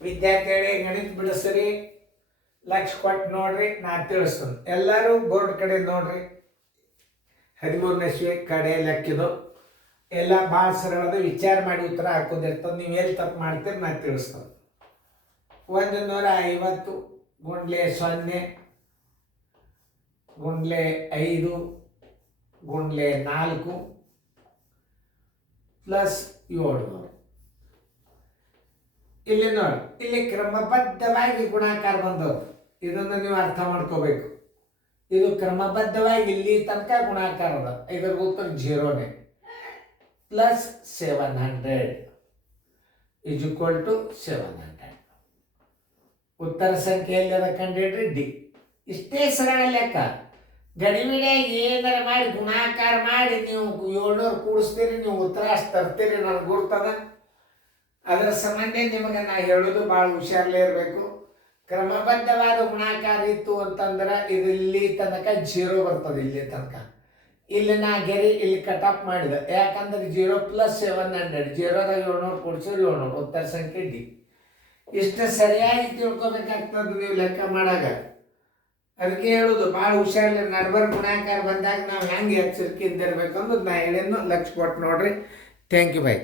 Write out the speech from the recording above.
ವಿದ್ಯಾರ್ಥಿಗಳೇ ಗಣಿತ ಬಿಡಿಸ್ರಿ, ಲಕ್ಷ ಕೊಟ್ಟು ನೋಡ್ರಿ, ನಾ ತಿಳಿಸ್ತೀನಿ. ಎಲ್ಲರೂ ಬೋರ್ಡ್ ಕಡೆ ನೋಡ್ರಿ. 13ನೇ ಇಸ್ವಿ ಕಡೆ ಲೆಕ್ಕಿದು ಎಲ್ಲ ಭಾಳ ಸರಳದ, ವಿಚಾರ ಮಾಡಿ ಉತ್ತರ ಹಾಕೋದಿರ್ತದೆ. ನೀವು ಎಲ್ಲಿ ತಪ್ಪು ಮಾಡ್ತೀರಿ ನಾ ತಿಳಿಸ್ತೇನೆ. 150 ಗುಂಡ್ಲೆ 0 ಗುಂಡ್ಲೆ 5 ಗುಂಡ್ಲೆ 4 ಪ್ಲಸ್ 700. ಇಲ್ಲಿ ನೋಡಿ, ಇಲ್ಲಿ ಕ್ರಮಬದ್ಧವಾಗಿ ಗುಣಾಕಾರ ಬಂದವರು. ಇದನ್ನು ನೀವು ಅರ್ಥ ಮಾಡ್ಕೋಬೇಕು. ಇದು ಕ್ರಮಬದ್ಧವಾಗಿ ಇಲ್ಲಿ ತನಕ ಗುಣಾಕಾರ ಅದ. ಇದರ ಉತ್ತರ 0ನೇ. Plus 700 is equal to 700. ಉತ್ತರ ಸಂಖ್ಯೆಯಲ್ಲಿ ಅದ ಕಂಡಿಡ್ರಿ ಡಿ. ಇಷ್ಟೇ ಸರಳ ಲೆಕ್ಕ. ಗಡಿಬಿಡಿಯಾಗಿ ಏನಾರ ಮಾಡಿ ಗುಣಾಕಾರ ಮಾಡಿ ನೀವು 700 ಕೂಡಿಸ್ತೀರಿ, ನೀವು ಉತ್ತರ ಅಷ್ಟು ತರ್ತೀರಿ, ನನಗೆ ಗುರ್ತದ. ಅದರ ಸಂಬಂಧ ನಿಮಗೆ ನಾ ಹೇಳೋದು ಭಾಳ ಹುಷಾರಲ್ಲೇ ಇರಬೇಕು. ಕ್ರಮಬದ್ಧವಾದ ಗುಣಾಕಾರ ಇತ್ತು ಅಂತಂದ್ರೆ ಇದು ಇಲ್ಲಿ ತನಕ 0 ಬರ್ತದೆ. ಇಲ್ಲಿ ತನಕ ಇಲ್ಲಿ ನಾ ಗೆರಿ ಇಲ್ಲಿ ಕಟ್ ಆಫ್ ಮಾಡಿದೆ. ಯಾಕಂದ್ರೆ 0 ಪ್ಲಸ್ 700, 0ದಾಗ 700 ಕೂಡಿಸಿದ್ರೆ 700. ಉತ್ತರ ಸಂಖ್ಯೆ ಡಿ. ಇಷ್ಟು ಸರಿಯಾಗಿ ತಿಳ್ಕೊಬೇಕಾಗ್ತದೆ ನೀವು ಲೆಕ್ಕ ಮಾಡಾಗ. ಅದಕ್ಕೆ ಹೇಳೋದು ಭಾಳ ಹುಷಾರಲ್ಲಿ ನಡ್ಬರ್ ಗುಣಾಕಾರ ಬಂದಾಗ ನಾವು ಹೆಂಗೆ ಎಚ್ಚರಿಕೆಯಿಂದ ಇರಬೇಕು ಅನ್ನೋದು ನಾ ಹೇಳಿದ್ನು. ಲಕ್ಷ ಕೊಟ್ಟು ನೋಡ್ರಿ. Thank you. ಬೈ.